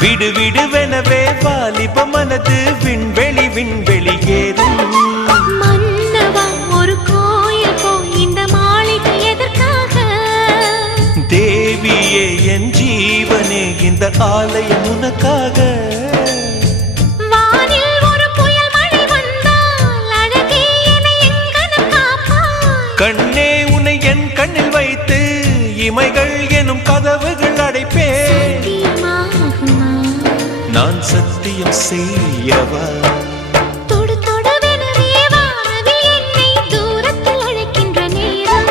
விடு விடுவெனவே வாலிப மனது விண்வெளி விண்வெளி ஏறும். மன்னவா ஒரு கோயில் போய் இந்த மாளிகை எதற்காக? தேவியே என் ஜீவனே இந்த ஆலயம் உனக்காக. வானில் ஒரு புயல் மழை வந்தால் அழகே என்னை எங்கனம் காப்பாய். கண்ணே உன்னை என் கண்ணில் வைத்து இமைகள் எனும் கதவுகள் அடைப்பேன். நான் சத்தியம் செய்யவா? தொடு தொடுவெனவே வானவில் என்னை தூரத்தில் அழைக்கின்ற நேரம்.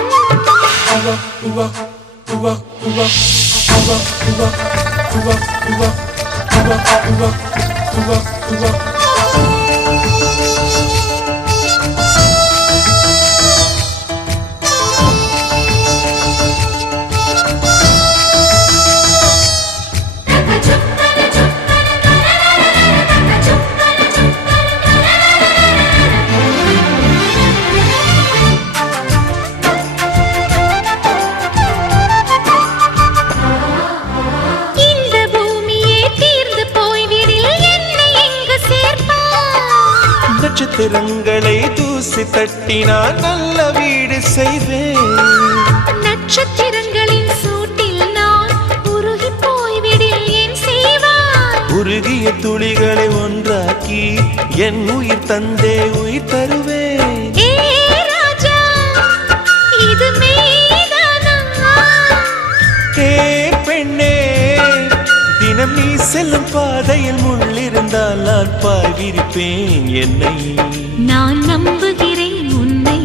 நட்சத்திரங்களை தூசி தட்டினால் நல்ல வீடு செய்வேன். நட்சத்திரங்களின் சூட்டில் நான் உருகி போய்விடில் என் செய்வாய். உருகிய துளிகளை ஒன்றாக்கி என் உயிர் தந்தே உயிர் தருவேன். ஏ ராஜா இது மெய்தானா? ஏ பெண்ணே தினம் நீ செல்லும் பாதையில் முள்ளிருந்தால் நான் பாய்விரிப்பேன் என்னை. நான் நம்புகிறேன் உன்னை.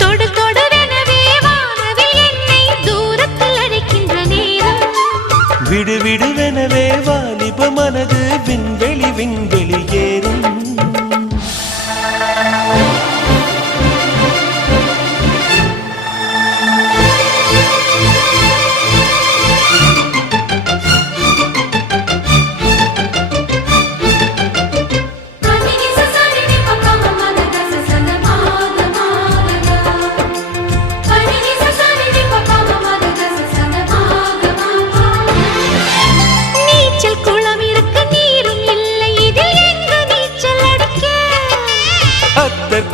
தொடு தொடுவெனவே வானவில் என்னை தூரத்தில் அழைக்கின்ற நேரம். விடு விடுவெனவே வாலிப மனது விண்வெளி விண்வெளி ஏறும்.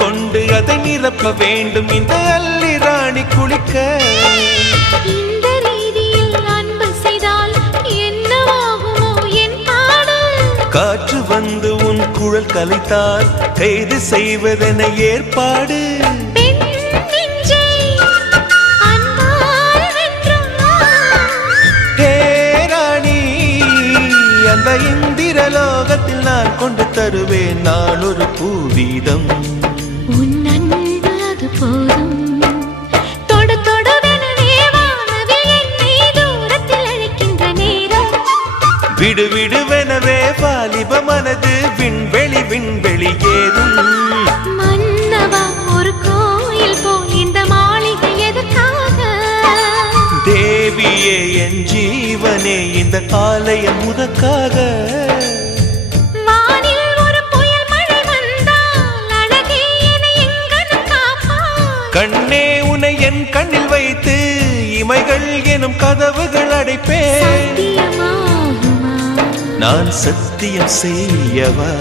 கொண்டு அதை நிரப்ப வேண்டும் இந்த அல்லி ராணி குளிக்க. இந்த ரீதியில் அன்பு செய்தால் என்னவாகுமோ என் பாடல்? காற்று வந்து உன் குழல் கலைத்தால் கைது செய்வதென ஏற்பாடு. அந்த இந்திரலோகத்தில் நான் கொண்டு தருவேன் நான் ஒரு பூவீதம். உன் அன்பு அது போதும். தொடு தொடுவெனவே வானவில் என்னை தூரத்தில் அழைக்கின்ற நேரம். விடு விடுவெனவே வாலிப மனது விண்வெளி விண்வெளி ஏறும். மன்னவா ஒரு கோயில் போல் இந்த மாளிகை எதற்காக? தேவியே என் ஜீவனே இந்த ஆலயம் உனக்காக. வானில் ஒரு புயல் மழை வந்தால் அழகே என்னை எங்கனம் காப்பாய். கண்ணே உன்னை என் கண்ணில் வைத்து இமைகள் எனும் கதவுகள் அடைப்பேன். சத்தியமாகுமா? நான் சத்தியம் செய்யவா?